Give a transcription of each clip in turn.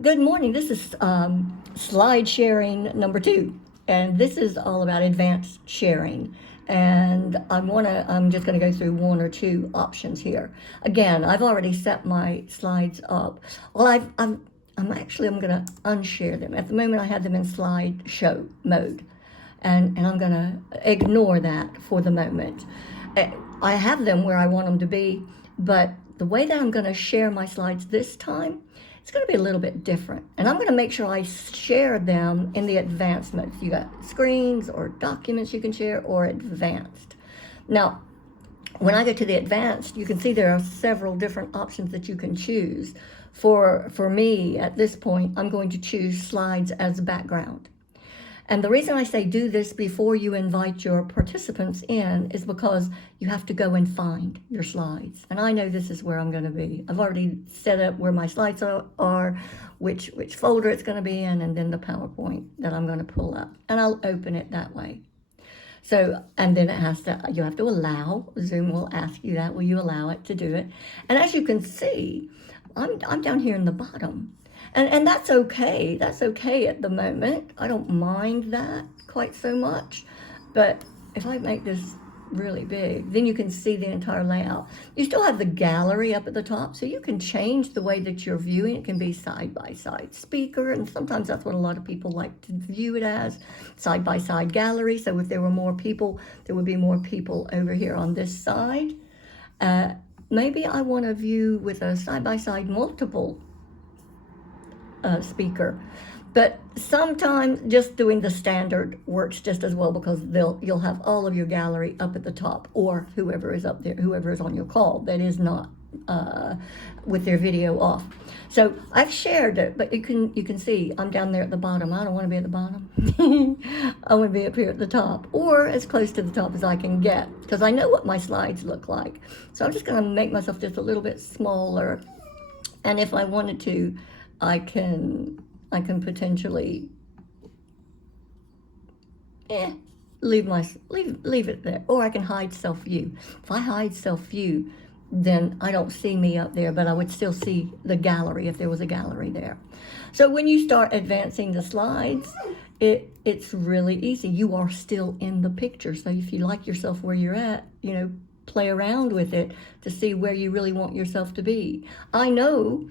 Good morning. This is slide sharing number 2, and this is all about advanced sharing. And I'm just going to go through one or two options here. Again, I've already set my slides up. Well, I'm going to unshare them. At the moment, I have them in slideshow mode, and I'm going to ignore that for the moment. I have them where I want them to be, but the way that I'm going to share my slides this time, it's going to be a little bit different. And I'm going to make sure I share them in the advanced mode. You got screens or documents you can share, or advanced. Now, when I go to the advanced, you can see there are several different options that you can choose. For me, at this point, I'm going to choose slides as background. And the reason I say do this before you invite your participants in is because you have to go and find your slides. And I know this is where I'm going to be. I've already set up where my slides are, which folder it's going to be in, and then the PowerPoint that I'm going to pull up. And I'll open it that way. So, and then you have to allow, Zoom will ask you that, will you allow it to do it? And as you can see, I'm down here in the bottom. And that's okay. That's okay at the moment. I don't mind that quite so much. But if I make this really big, then you can see the entire layout. You still have the gallery up at the top, so you can change the way that you're viewing. It can be side-by-side speaker, and sometimes that's what a lot of people like to view it as, side-by-side gallery. So if there were more people, there would be more people over here on this side. Maybe I want to view with a side-by-side multiple speaker. But sometimes just doing the standard works just as well, because you'll have all of your gallery up at the top, or whoever is up there, whoever is on your call that is not with their video off. So I've shared it, but you can see I'm down there at the bottom. I don't want to be at the bottom. I want to be up here at the top, or as close to the top as I can get, because I know what my slides look like. So I'm just going to make myself just a little bit smaller, and if I wanted to, I can potentially leave it there, or I can hide self view. If I hide self view, then I don't see me up there, but I would still see the gallery if there was a gallery there. So when you start advancing the slides, it's really easy. You are still in the picture. So if you like yourself where you're at, play around with it to see where you really want yourself to be. I know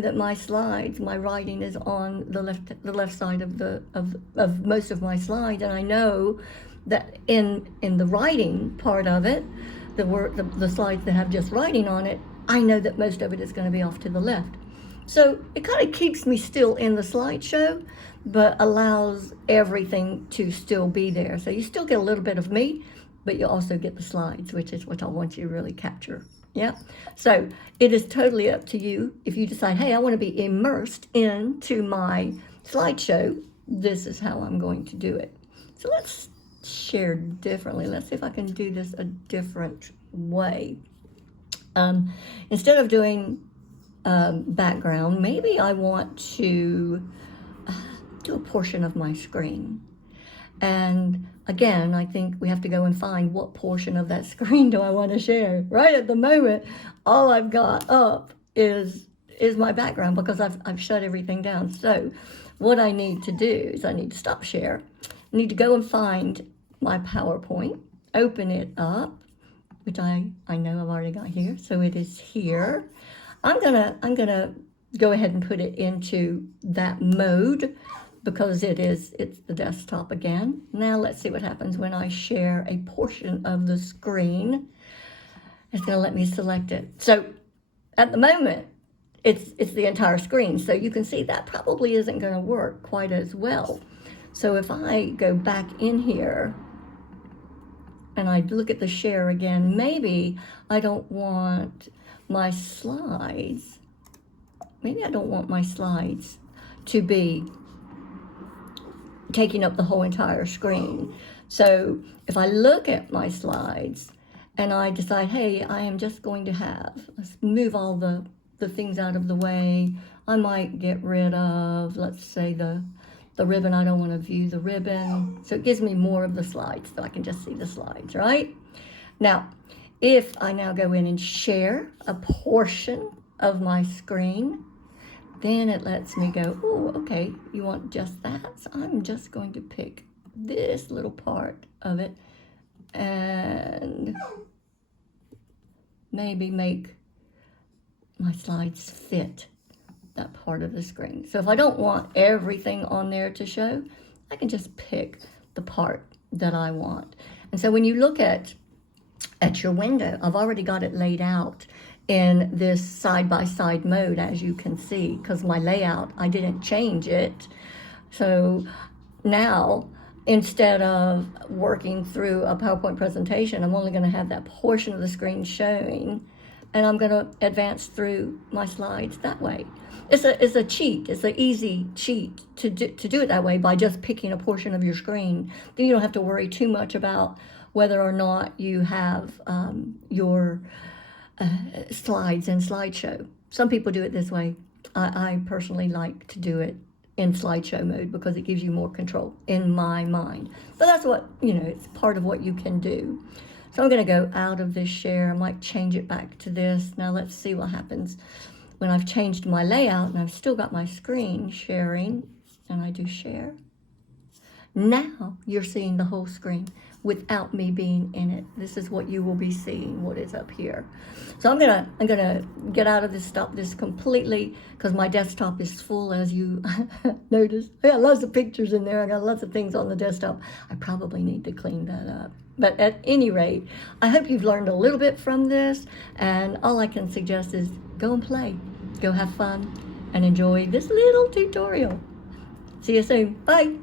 that my slides, my writing is on the left side of most of my slides, and I know that in the writing part of it, the slides that have just writing on it, I know that most of it is going to be off to the left. So it kind of keeps me still in the slideshow, but allows everything to still be there. So you still get a little bit of me, but you also get the slides, which is what I want you to really capture. Yeah. So it is totally up to you. If you decide, hey, I want to be immersed into my slideshow, this is how I'm going to do it. So let's share differently. Let's see if I can do this a different way. Instead of doing background, maybe I want to do a portion of my screen. And again, I think we have to go and find what portion of that screen do I want to share. Right at the moment, all I've got up is my background, because I've shut everything down. So what I need to do is I need to stop share. I need to go and find my PowerPoint, open it up, which I know I've already got here. So it is here. I'm gonna go ahead and put it into that mode, because it's the desktop again. Now let's see what happens when I share a portion of the screen. It's going to let me select it. So at the moment, it's the entire screen. So you can see that probably isn't going to work quite as well. So if I go back in here and I look at the share again, maybe I don't want my slides. Maybe I don't want my slides to be taking up the whole entire screen. So if I look at my slides and I decide, hey, I am just going to let's move all the things out of the way. I might get rid of, let's say, the ribbon. I don't want to view the ribbon. So it gives me more of the slides, so I can just see the slides, right? Now, if I now go in and share a portion of my screen, Then it lets me go, oh, okay, you want just that? So I'm just going to pick this little part of it and maybe make my slides fit that part of the screen. So if I don't want everything on there to show, I can just pick the part that I want. And so when you look at your window, I've already got it laid out in this side-by-side mode, as you can see, because my layout, I didn't change it. So now, instead of working through a PowerPoint presentation, I'm only going to have that portion of the screen showing, and I'm going to advance through my slides that way. It's a cheat. It's an easy cheat to do it that way by just picking a portion of your screen. Then you don't have to worry too much about whether or not you have your slides in slideshow. Some people do it this way. I personally like to do it in slideshow mode because it gives you more control in my mind. But that's what, it's part of what you can do. So I'm going to go out of this share. I might change it back to this. Now let's see what happens when I've changed my layout and I've still got my screen sharing, and I do share. Now you're seeing the whole screen without me being in it. This is what you will be seeing, what is up here. So I'm gonna get out of this, stop this completely, because my desktop is full, as you notice. I got lots of pictures in there. I got lots of things on the desktop. I probably need to clean that up. But at any rate, I hope you've learned a little bit from this, and all I can suggest is go and play, go have fun, and enjoy this little tutorial. See you soon. Bye.